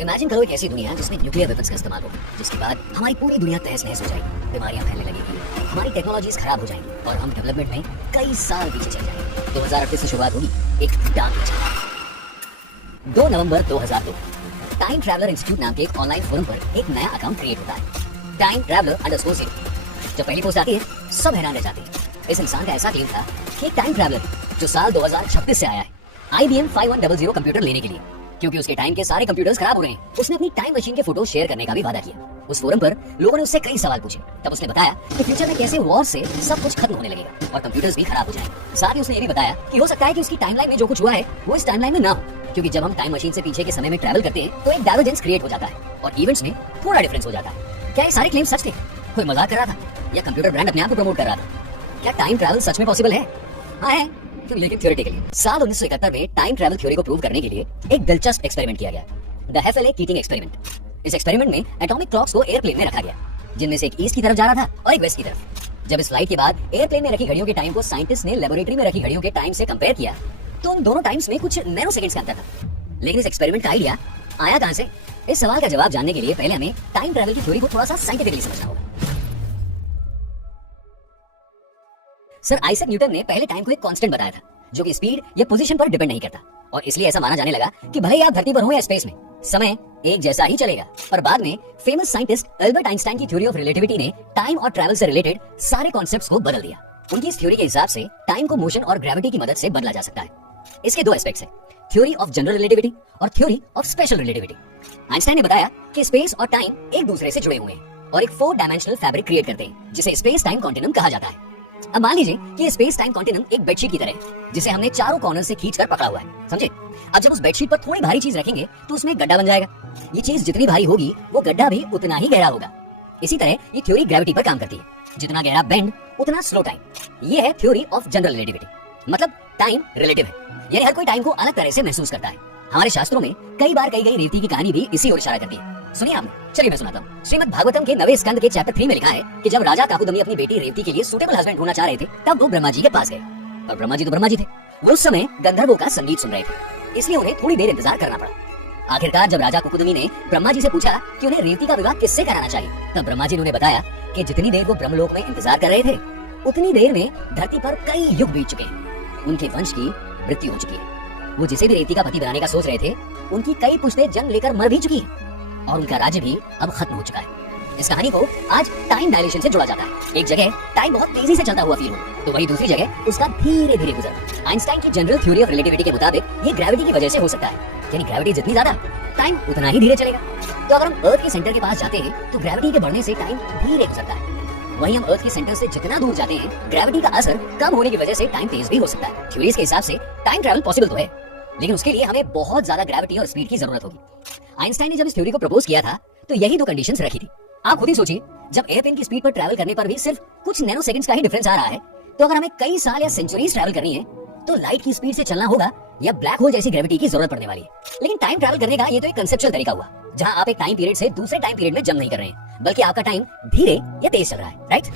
Imagine करो एक ऐसी दुनिया जिसमें न्यूक्लियर वेपन्स का इस्तेमाल हो, जिसके बाद हमारी पूरी दुनिया तहस नहस हो जाएगी, बीमारियां फैलने लगेगी, हमारी टेक्नोलॉजीज खराब हो जाएंगी और हम डेवलपमेंट में कई साल पीछे चल जाएंगे। 2038 से शुरुआत होगी एक डार्क एज। 2 नवंबर 2002 टाइम ट्रैवलर इंस्टीट्यूट नाम के एक ऑनलाइन फोरम पर एक नया अकाउंट क्रिएट होता है, टाइम ट्रैवलर _0। जब पहली पोस्ट आती है सब हैरान रह जाते हैं। इस इंसान का ऐसा क्लेम था कि एक टाइम ट्रैवलर जो साल 2036 से आया है IBM 5100 कंप्यूटर लेने के लिए, क्योंकि उसके टाइम के सारे कंप्यूटर्स खराब हो रहे हैं। उसने अपनी टाइम मशीन के फोटो शेयर करने का भी वादा किया। उस फोरम पर लोगों ने उससे कई सवाल पूछे। तब उसने बताया कि फ्यूचर में कैसे वॉर से सब कुछ खत्म होने लगेगा और कंप्यूटर्स भी खराब हो जाएंगे। साथ ही उसने ये भी बताया कि हो सकता है कि उसकी टाइमलाइन में जो कुछ हुआ है वो इस टाइमलाइन में ना हो, क्योंकि जब हम टाइम मशीन से पीछे के समय में ट्रैवल करते हैं तो एक डाइवर्जेंस क्रिएट हो जाता है और इवेंट्स में थोड़ा डिफरेंस हो जाता है। क्या ये सारे क्लेम सच थे? कोई मजाक कर रहा था या कंप्यूटर ब्रांड अपने आप को प्रमोट कर रहा था? क्या टाइम ट्रैवल सच में पॉसिबल है? हाँ है, लेकिन थ्योरेटिकली। साल 1971 में टाइम ट्रैवल थ्योरी को प्रूव करने के लिए एक दिलचस्प एक्सपेरिमेंट किया गया, द हेफेले-कीटिंग एक्सपेरिमेंट। इस एक्सपेरिमेंट में एटॉमिक क्लॉक्स को एयरप्लेन में रखा गया, जिनमें से एक ईस्ट की तरफ जा रहा था और एक वेस्ट की तरफ। जब इस फ्लाइट के बाद एयरप्लेन में रखी घड़ियों के टाइम को साइंटिस्ट ने लेबोरेटरी में रखी घड़ियों के टाइम से कंपेयर किया तो उन दोनों टाइम्स में कुछ नैनो सेकंड्स का अंतर था। लेकिन इस एक्सपेरिमेंट का आइडिया आया कहां से? इस सवाल का जवाब जानने के लिए पहले हमें टाइम ट्रैवल की थ्योरी को थोड़ा सा साइंटिफिकली समझना होगा। सर आइजैक न्यूटन ने पहले टाइम को एक कांस्टेंट बताया था, जो कि स्पीड या पोजीशन पर डिपेंड नहीं करता, और इसलिए ऐसा माना जाने लगा कि भले आप धरती पर हो या स्पेस में, समय एक जैसा ही चलेगा। पर बाद में फेमस साइंटिस्ट अल्बर्ट आइंस्टाइन की थ्योरी ऑफ रिलेटिविटी ने टाइम और ट्रैवल से रिलेटेड सारे कॉन्सेप्ट्स को बदल दिया। उनकी इस थ्योरी के हिसाब से टाइम को मोशन और ग्रेविटी की मदद से बदला जा सकता है। इसके दो एस्पेक्ट्स हैं, थ्योरी ऑफ जनरल रिलेटिविटी और theory of special relativity. Einstein ने बताया कि स्पेस और टाइम एक दूसरे से जुड़े हुए हैं और एक 4 डायमेंशनल फैब्रिक क्रिएट करते हैं, जिसे स्पेस टाइम कॉन्टिनम कहा जाता है। अब मान लीजिए कि स्पेस टाइम कॉन्टिनम एक बेडशीट की तरह है, जिसे हमने चारों कॉर्नर से खींचकर पकड़ा हुआ है, समझे? अब जब उस बेडशीट पर थोड़ी भारी चीज रखेंगे तो उसमें एक गड्ढा बन जाएगा। ये चीज जितनी भारी होगी वो गड्ढा भी उतना ही गहरा होगा। इसी तरह ये थ्योरी ग्रेविटी पर काम करती है, जितना गहरा बेंड उतना स्लो टाइम। ये है थ्योरी ऑफ जनरल रिलेटिविटी, मतलब टाइम रिलेटिव है, यानी हर कोई टाइम को अलग तरह से महसूस करता है। हमारे शास्त्रों में कई बार कही गई रेवती की कहानी भी इसी ओर इशारा करती है। सुनिए आपने, चलिए मैं सुनाता हूँ। श्रीमद् भागवतम के 9वें स्कंद के चैप्टर 3 में लिखा है कि जब राजा काकुदमी अपनी बेटी रेवती के लिए सूटेबल हस्बैंड ढूंढना चाह रहे थे, तब वो ब्रह्मा जी के पास गए। और ब्रह्मा जी तो ब्रह्मा जी थे, वो उस समय गंधर्वों का संगीत सुन रहे थे, इसलिए उन्हें थोड़ी देर इंतजार करना पड़ा। आखिरकार जब राजा कुकुदमी ने ब्रह्मा जी से पूछा कि उन्हें रेवती का विवाह किससे कराना चाहिए, तब ब्रह्मा जी ने उन्हें बताया कि जितनी देर वो ब्रह्मलोक में इंतजार कर रहे थे, उतनी देर में धरती पर कई युग बीत चुके हैं। उनके वंश की मृत्यु हो चुकी है। वो जिसे भी रेवती का पति बनाने का सोच रहे थे, उनकी कई पुश्तें जन्म लेकर मर भी चुकी हैं और उनका राज्य भी अब खत्म हो चुका है। इस कहानी को आज टाइम डायलेशन से जोड़ा जाता है। एक जगह टाइम बहुत तेजी से चलता हुआ फील हो, तो वही दूसरी जगह उसका धीरे धीरे गुजरना। आइंस्टाइन की जनरल थ्योरी ऑफ रिलेटिविटी के मुताबिक ये ग्रेविटी की वजह से हो सकता है, यानी ग्रेविटी जितनी ज्यादा, टाइम उतना ही धीरे चलेगा। तो अगर हम अर्थ के सेंटर के पास जाते हैं तो ग्रेविटी के बढ़ने से टाइम धीरे गुजरता है। वहीं हम अर्थ के सेंटर से जितना दूर जाते हैं, ग्रेविटी का असर कम होने की वजह से टाइम तेज भी हो सकता है। थ्योरीज के हिसाब से टाइम ट्रैवल पॉसिबल तो है, लेकिन उसके लिए हमें बहुत ज्यादा ग्रेविटी और स्पीड की जरूरत होगी। आइंस्टाइन ने जब इस थ्योरी को प्रपोज किया था तो यही 2 कंडीशंस रखी थी। आप खुद ही सोचिए, जब एयरप्लेन की स्पीड पर ट्रैवल करने पर भी सिर्फ कुछ नैनो सेकंड्स का ही डिफरेंस आ रहा है, तो अगर हमें कई साल या सेंचुरीज ट्रैवल करनी है तो लाइट की स्पीड से चलना होगा या ब्लैक होल जैसी ग्रेविटी की जरूरत पड़ने वाली है। लेकिन टाइम ट्रैवल करने का ये तो एक कंसेप्चुअल तरीका हुआ, जहां आप एक टाइम पीरियड से दूसरे टाइम पीरियड में जंप नहीं कर रहे हैं, बल्कि आपका टाइम धीरे या तेज चल रहा है, राइट?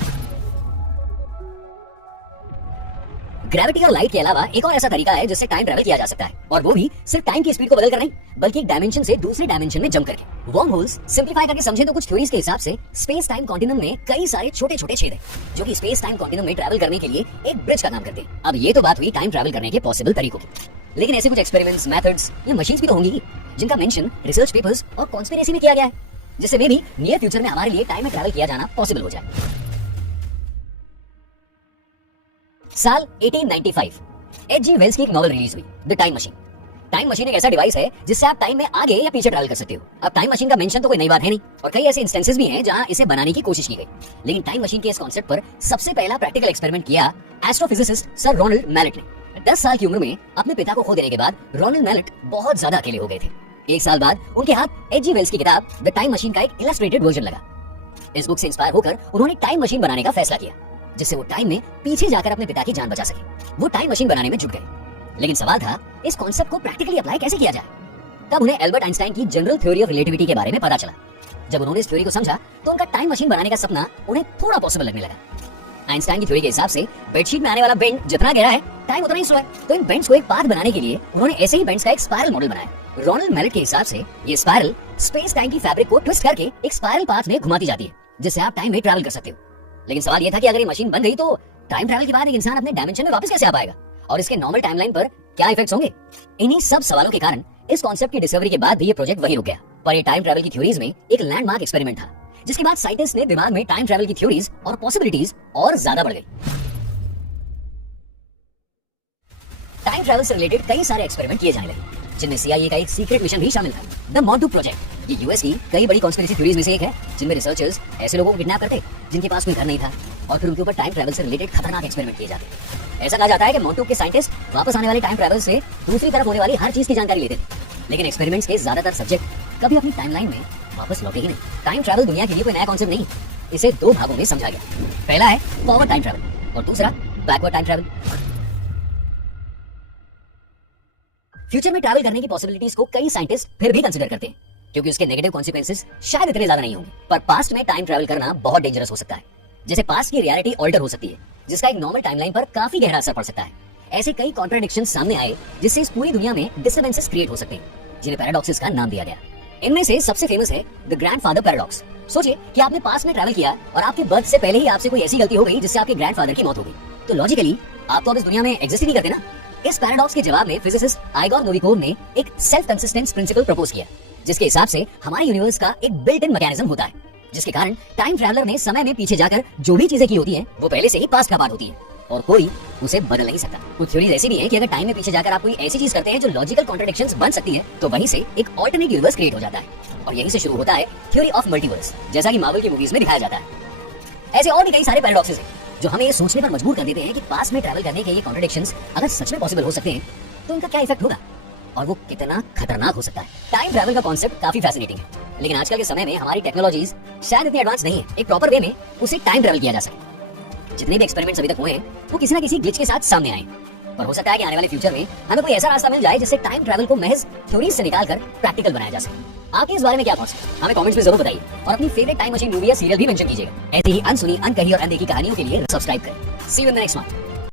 ग्रेविटी और लाइट के अलावा एक और ऐसा तरीका है जिससे टाइम ट्रैवल किया जा सकता है, और वो भी सिर्फ टाइम की स्पीड को बदलकर नहीं, बल्कि एक डायमेंशन से दूसरे डायमेंशन में जंप करके। वर्म होल्स सिंपलीफाई करके समझे तो कुछ थ्योरीज के हिसाब से स्पेस टाइम कॉन्टिनम में कई सारे छोटे छोटे छेद हैं, जो कि स्पेस टाइम कॉन्टिनम में ट्रैवल करने के लिए एक ब्रिज का काम करते हैं। अब ये तो बात हुई टाइम ट्रैवल करने के पॉसिबल तरीकों की, लेकिन ऐसे कुछ एक्सपेरिमेंट्स, मेथड्स या मशीन्स भी तो होंगी जिनका मेंशन रिसर्च पेपर्स और कॉन्स्पिरेसी में किया गया है, जिससे मे भी नियर फ्यूचर में हमारे लिए टाइम में ट्रैवल किया जाना पॉसिबल हो जाए। साल 1895 H.G. वेल्स की एक नॉवल रिलीज हुई, the time machine. Time machine एक ऐसा डिवाइस है जिससे आप टाइम में आगे या पीछे ट्रैवल कर सकते हो। अब टाइम मशीन का मेंशन तो कोई नई बात है नहीं, और कई ऐसे इंस्टेंसेस भी हैं जहां इसे बनाने की कोशिश की गई। लेकिन टाइम मशीन के इस कॉन्सेप्ट पर सबसे पहला प्रैक्टिकल एक्सपेरिमेंट किया एस्ट्रोफिजिसिस्ट सर रोनाल्ड मैलेट ने। 10 साल की उम्र में अपने पिता को खो देने के बाद रोनाल्ड मैलेट बहुत ज्यादा अकेले हो गए थे। 1 साल बाद उनके हाथ H.G. वेल्स की किताब द टाइम मशीन का एक इलस्ट्रेटेड वर्जन लगा। इस बुक से इंस्पायर होकर उन्होंने टाइम मशीन बनाने का फैसला किया, जिससे वो टाइम में पीछे जाकर अपने पिता की जान बचा सके। वो टाइम मशीन बनाने में जुट गए, लेकिन सवाल था इस कॉन्सेप्ट को प्रैक्टिकली अप्लाई कैसे किया जाए। तब उन्हें एल्बर्ट आइंस्टाइन की जनरल थ्योरी ऑफ रिलेटिविटी के बारे में पता चला। जब उन्होंने इस थ्योरी को समझा तो उनका टाइम मशीन बनाने का सपना उन्हें थोड़ा पॉसिबल लगने लगा। आइंस्टाइन की थ्योरी के हिसाब से बेडशीट में आने वाला बेंड जितना गहरा है, टाइम उतना ही स्लो है। तो इन बेंड्स को एक पाथ बनाने के लिए उन्होंने ऐसे ही बेंड्स का एक स्पाइरल मॉडल बनाया। रोनाल्ड मैलेट के हिसाब से ये स्पाइरल स्पेस टाइम की फैब्रिक को ट्विस्ट करके एक स्पाइरल पाथ में घुमाती जाती है, जिससे आप टाइम में ट्रैवल कर सकते हो। लेकिन सवाल ये था कि अगर ये मशीन बन गई तो टाइम ट्रैवल के बाद एक इंसान अपने डायमेंशन में वापस कैसे आ पाएगा और इसके नॉर्मल टाइमलाइन पर क्या इफेक्ट्स होंगे। इन्हीं सब सवालों के कारण इस कॉन्सेप्ट की डिस्कवरी के बाद भी ये प्रोजेक्ट वहीं रुक गया। पर ये टाइम ट्रैवल की थ्योरीज में एक लैंडमार्क एक्सपेरिमेंट था, जिसके बाद साइंटिस्ट ने दिमाग में टाइम ट्रैवल की थ्योरीज और पॉसिबिलिटीज और ज्यादा बढ़ गई। टाइम ट्रैवल से रिलेटेड कई सारे एक्सपेरिमेंट किए जाने लगे, जिनमें CIA का एक सीक्रेट मिशन भी शामिल था, द मोंटू प्रोजेक्ट। ये यूएस की कई बड़ी कॉन्स्पिरेसी थ्योरीज में से एक है, जिनमें रिसर्चर्स ऐसे लोगों को किडनैप करते जिनके पास कोई घर नहीं था और फिर उनके ऊपर टाइम ट्रैवल से रिलेटेड खतरनाक एक्सपेरिमेंट किए जाते। ऐसा कहा जाता है कि मोंटू के साइंटिस्ट वापस आने वाले टाइम ट्रैवल से दूसरी तरफ होने वाली हर चीज की जानकारी लेते थे, लेकिन एक्सपेरिमेंट्स के ज्यादातर सब्जेक्ट कभी अपनी टाइमलाइन में वापस लौटे ही नहीं। टाइम ट्रैवल दुनिया के लिए कोई नया कॉन्सेप्ट नहीं, इसे दो भागों में समझा गया। पहला है फॉरवर्ड टाइम ट्रैवल और दूसरा बैकवर्ड टाइम ट्रैवल। फ्यूचर में ट्रैवल करने की पॉसिबिलिटीज को कई साइंटिस्ट फिर भी कंसीडर करते हैं, क्योंकि उसके नेगेटिव कॉन्सिक्वेंसेस शायद इतने ज्यादा नहीं होंगे। पर पास्ट में टाइम ट्रैवल करना बहुत डेंजरस हो सकता है। जैसे पास्ट की रियलिटी ऑल्टर हो सकती है, जिसका एक नॉर्मल टाइमलाइन पर काफी गहरा असर पड़ सकता है। ऐसे कई कॉन्ट्रडिक्शन सामने आए, जिससे इस पूरी दुनिया में डिस्टर्बेंसेस क्रिएट हो सकते हैं, जिन्हें पैराडॉक्सेस का नाम दिया गया। इनमें से सबसे फेमस है द ग्रैंडफादर पैराडॉक्स। सोचिए कि आपने पास्ट में ट्रैवल किया और आपके बर्थ से पहले ही आपसे कोई ऐसी गलती हो गई जिससे आपके ग्रैंडफादर की मौत हो गई, तो लॉजिकली आप तो अब इस दुनिया में एग्जिस्ट ही नहीं करते ना। इस पैराडॉक्स के जवाब में फिजिसिस्ट आइगोर नोविकोव ने एक सेल्फ कंसिस्टेंस प्रिंसिपल प्रपोज किया, जिसके हिसाब से हमारे यूनिवर्स का एक बिल्ट इन मैकेनिज्म होता है, जिसके कारण टाइम ट्रैवलर ने समय में पीछे जाकर जो भी चीजें की होती हैं वो पहले से ही पास्ट का पार्ट होती है और कोई उसे बदल नहीं सकता। कुछ थ्योरीज ऐसी भी हैं कि अगर टाइम में पीछे जाकर आप कोई ऐसी चीज करते हैं जो लॉजिकल कॉन्ट्रडिक्शंस बन सकती है, तो वहीं से एक ऑल्टरनेट यूनिवर्स क्रिएट हो जाता है और यहीं से शुरू होता है थ्योरी ऑफ मल्टीवर्स, जैसा कि मार्वल की मूवीज में दिखाया जाता है। ऐसे और भी कई सारे पैराडॉक्सेस हैं जो हमें ये सोचने पर मजबूर कर देते हैं कि पास्ट में ट्रैवल करने के ये कॉन्ट्रडिक्शंस अगर सच में पॉसिबल हो सकते हैं तो इनका क्या इफेक्ट होगा और वो कितना खतरनाक हो सकता है। टाइम ट्रैवल का कॉन्सेप्ट काफी फैसिनेटिंग है, लेकिन आजकल के समय में हमारी टेक्नोलॉजीज शायद इतनी एडवांस नहीं है एक प्रॉपर वे में उसे टाइम ट्रैवल किया जा सके। जितने भी एक्सपेरिमेंट्स अभी तक हुए हैं वो किसी ना किसी ग्लिच के साथ सामने आए, पर हो सकता है कि आने वाले फ्यूचर में हमें कोई ऐसा रास्ता मिल जाए जिससे टाइम ट्रैवल को महज थ्योरीज से निकालकर प्रैक्टिकल बनाया जा सके। आपके इस बारे में क्या थॉट्स हैं? हमें कमेंट्स में जरूर बताइए और अपनी फेवरेट टाइम मशीन मूवी या सीरियल भी मेंशन कीजिएगा। ऐसी ही अनसुनी, अनकही और अनदेखी कहानियों के लिए सब्सक्राइब करें। See you in the next one.